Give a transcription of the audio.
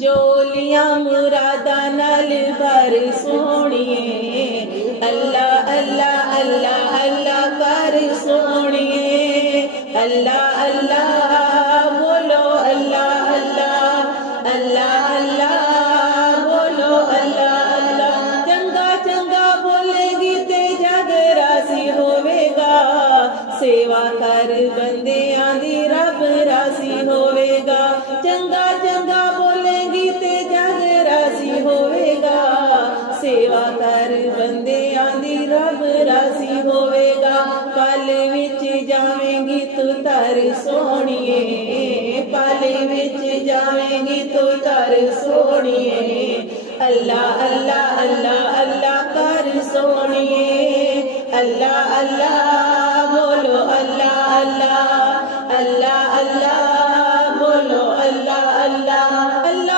जोलियां मुरादा नाल भर सोनिए, अल्लाह अल्लाह अल्लाह अल्लाह कर सोनिए, अल्लाह अल्लाह बोलो अल्लाह अल्लाह अल्लाह अल्लाह बोलो अल्लाह अल्लाह। चंगा चंगा बोलेगी ते जग राजी होवेगा, सेवा कर बंदियां दी रब राजी होवेगा। चंगा चंगा बोलेगी ते जग राजी होवेगा, सेवा कर बंदियां दी रब राजी होवेगा। पल विच जावेंगी तू तर सोनिए, पल विच जावेंगी तू तर सोनिए, अल्लाह अल्लाह अल्लाह अल्लाह कर सोनिए, अल्लाह अल्लाह बोलो अल्लाह अल्लाह अल्लाह अल्लाह बोलो